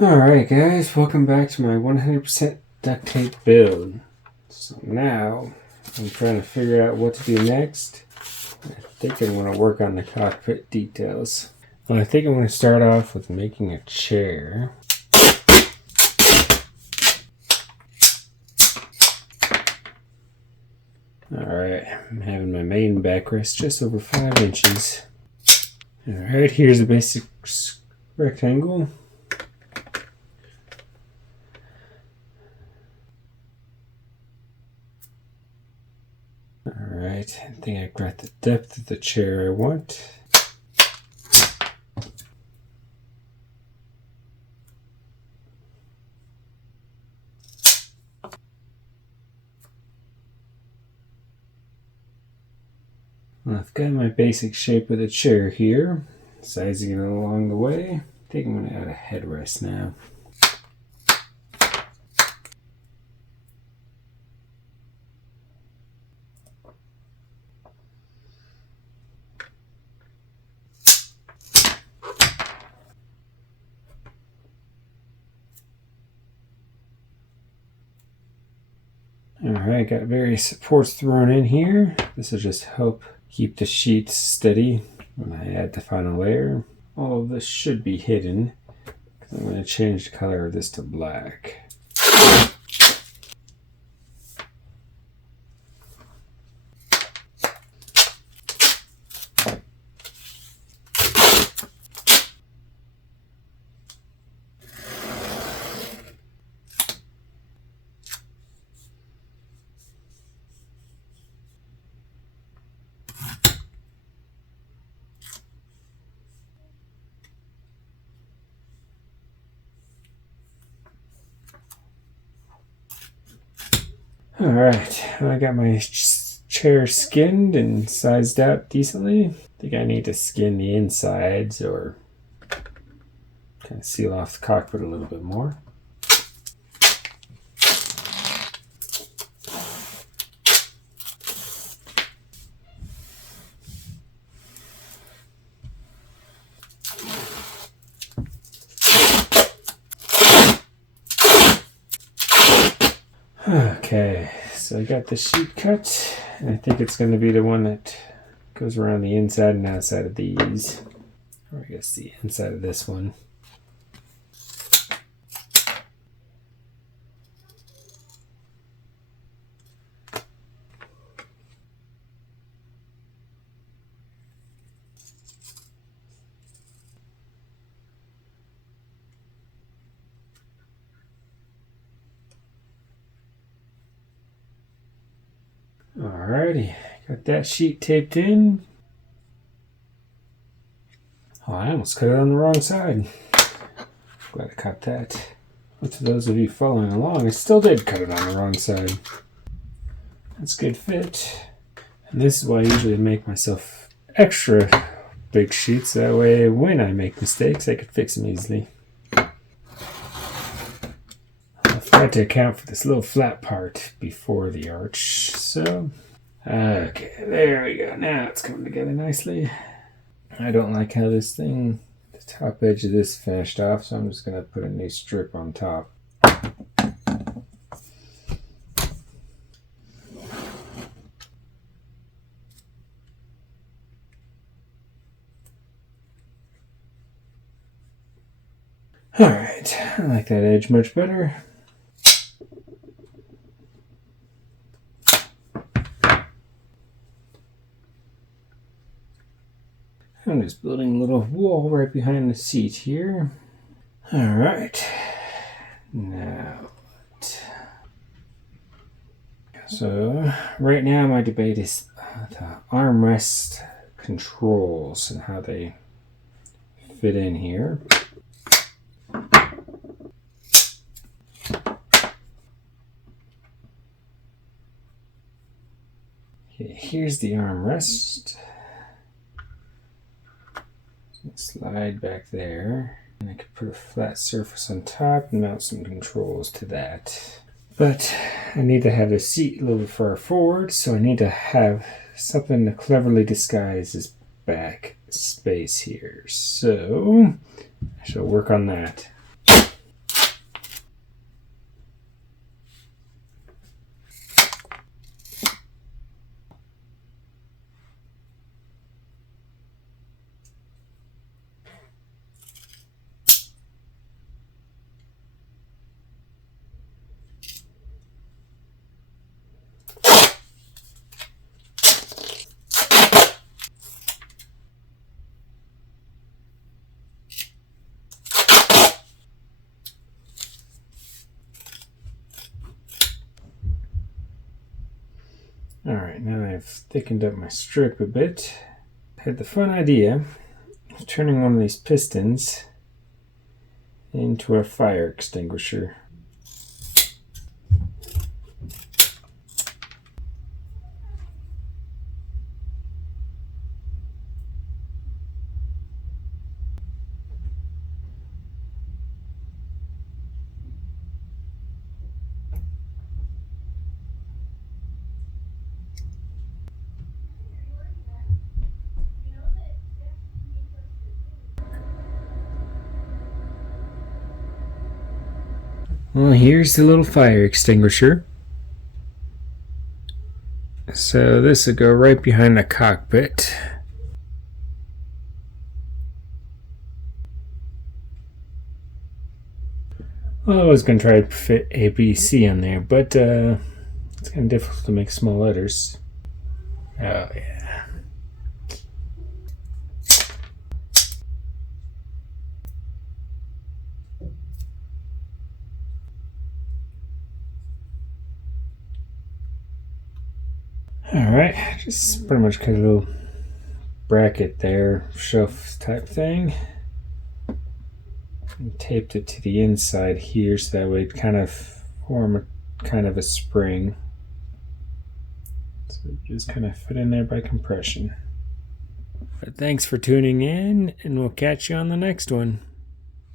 Alright guys, welcome back to my 100% duct tape build. So now, I'm trying to figure out what to do next. I think I'm going to work on the cockpit details. Well, I think I'm going to start off with making a chair. Alright, I'm having my main backrest just over 5 inches. Alright, here's a basic rectangle. Alright, I think I've got the depth of the chair I want. Well, I've got my basic shape of the chair here, sizing it along the way. I think I'm going to add a headrest now. Alright, got various supports thrown in here. This will just help keep the sheet steady when I add the final layer. All of this should be hidden because I'm going to change the color of this to black. Alright, I got my chair skinned and sized out decently. I think I need to skin the insides or kind of seal off the cockpit a little bit more. Okay, so I got the sheet cut, and I think it's going to be the one that goes around the inside and outside of these. Or I guess the inside of this one. Alrighty, got that sheet taped in. Oh, I almost cut it on the wrong side. Glad I cut that. But to those of you following along, I still did cut it on the wrong side. That's a good fit. And this is why I usually make myself extra big sheets. That way when I make mistakes, I can fix them easily. I had to account for this little flat part before the arch, so okay, there we go. Now it's coming together nicely. I don't like how this thing, the top edge of this finished off, so I'm just going to put a new strip on top. Alright, I like that edge much better. I'm just building a little wall right behind the seat here. Alright. Now, so right now my debate is the armrest controls and how they fit in here. Okay, here's the armrest. Slide back there, and I could put a flat surface on top and mount some controls to that. But I need to have the seat a little bit far forward, so I need to have something to cleverly disguise this back space here. So I shall work on that. Alright, now I've thickened up my strip a bit. I had the fun idea of turning one of these pistons into a fire extinguisher. Well, here's the little fire extinguisher. So this will go right behind the cockpit. Well, I was going to try to fit ABC on there, but it's kind of difficult to make small letters. Oh, yeah. Alright, just pretty much cut a little bracket there, shelf type thing. And taped it to the inside here so that way it kind of form a kind of a spring. So it just kind of fit in there by compression. But thanks for tuning in, and we'll catch you on the next one.